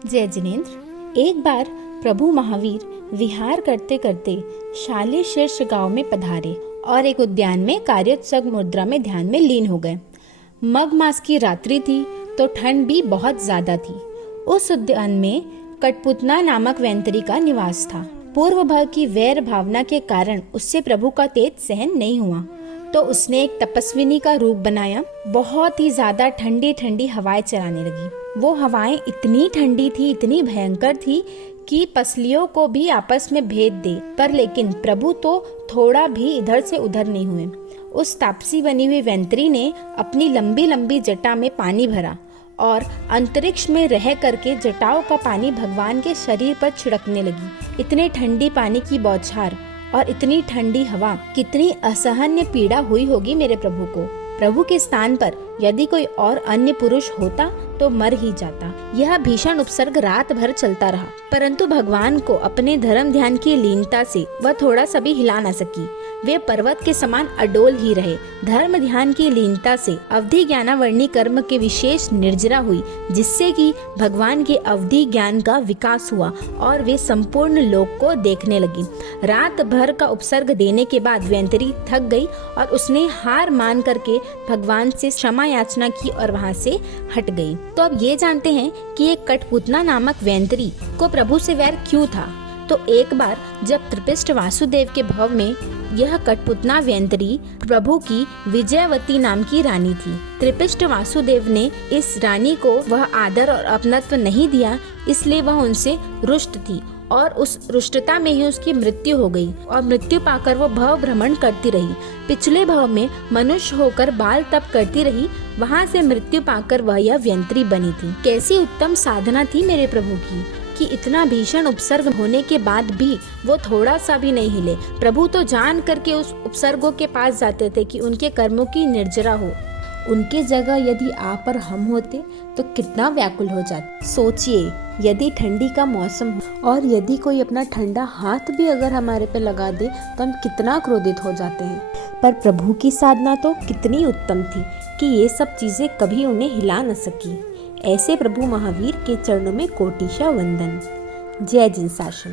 जय जिनेन्द्र। एक बार प्रभु महावीर विहार करते करते शाली शीर्ष गांव में पधारे और एक उद्यान में कार्योत्सुक मुद्रा में ध्यान में लीन हो गए। मघ मास की रात्रि थी तो ठंड भी बहुत ज्यादा थी। उस उद्यान में कठपुतना नामक वैंतरी का निवास था। पूर्व भव की वैर भावना के कारण उससे प्रभु का तेज सहन नहीं हुआ, तो उसने एक तपस्विनी का रूप बनाया। बहुत ही ज्यादा ठंडी ठंडी हवाएं चलाने लगी। वो हवाएं इतनी ठंडी थी, इतनी भयंकर थी कि पसलियों को भी आपस में भेद दे, पर लेकिन प्रभु तो थोड़ा भी इधर से उधर नहीं हुए। उस तापसी बनी हुई वैंतरी ने अपनी लंबी लंबी जटा में पानी भरा और अंतरिक्ष में रह करके जटाओं का पानी भगवान के शरीर पर छिड़कने लगी। इतने ठंडी पानी की बौछार और इतनी ठंडी हवा, कितनी असहनीय पीड़ा हुई होगी मेरे प्रभु को। प्रभु के स्थान पर यदि कोई और अन्य पुरुष होता तो मर ही जाता। यह भीषण उपसर्ग रात भर चलता रहा, परंतु भगवान को अपने धर्म ध्यान की लीनता से वह थोड़ा सा भी हिला न सकी। वे पर्वत के समान अडोल ही रहे। धर्म ध्यान की लीनता से अवधि ज्ञानावर्णी कर्म के विशेष निर्जरा हुई, जिससे कि भगवान के अवधि ज्ञान का विकास हुआ और वे संपूर्ण लोक को देखने लगी। रात भर का उपसर्ग देने के बाद वैंतरी थक गई और उसने हार मान करके भगवान से क्षमा याचना की और वहाँ से हट गई। तो अब ये जानते हैं कि एक कठपुतना नामक वैंतरी को प्रभु से वैर क्यों था। तो एक बार जब त्रिपिष्ट वासुदेव के भव में यह कठपुतना वैंतरी प्रभु की विजयवती नाम की रानी थी। त्रिपिष्ट वासुदेव ने इस रानी को वह आदर और अपनत्व नहीं दिया, इसलिए वह उनसे रुष्ट थी और उस रुष्टता में ही उसकी मृत्यु हो गई और मृत्यु पाकर वो भव भ्रमण करती रही। पिछले भव में मनुष्य होकर बाल तप करती रही, वहाँ से मृत्यु पाकर वह यह वैंतरी बनी थी। कैसी उत्तम साधना थी मेरे प्रभु की कि इतना भीषण उपसर्ग होने के बाद भी वो थोड़ा सा भी नहीं हिले। प्रभु तो जान करके उस उपसर्गों के पास जाते थे कि उनके कर्मों की निर्जरा हो। उनके जगह यदि आप और हम होते तो कितना व्याकुल हो जाते। सोचिए, यदि ठंडी का मौसम हो और यदि कोई अपना ठंडा हाथ भी अगर हमारे पे लगा दे तो हम कितना क्रोधित हो जाते हैं। पर प्रभु की साधना तो कितनी उत्तम थी कि ये सब चीजें कभी उन्हें हिला न सकी। ऐसे प्रभु महावीर के चरणों में कोटिशा वंदन। जय जिन शासन।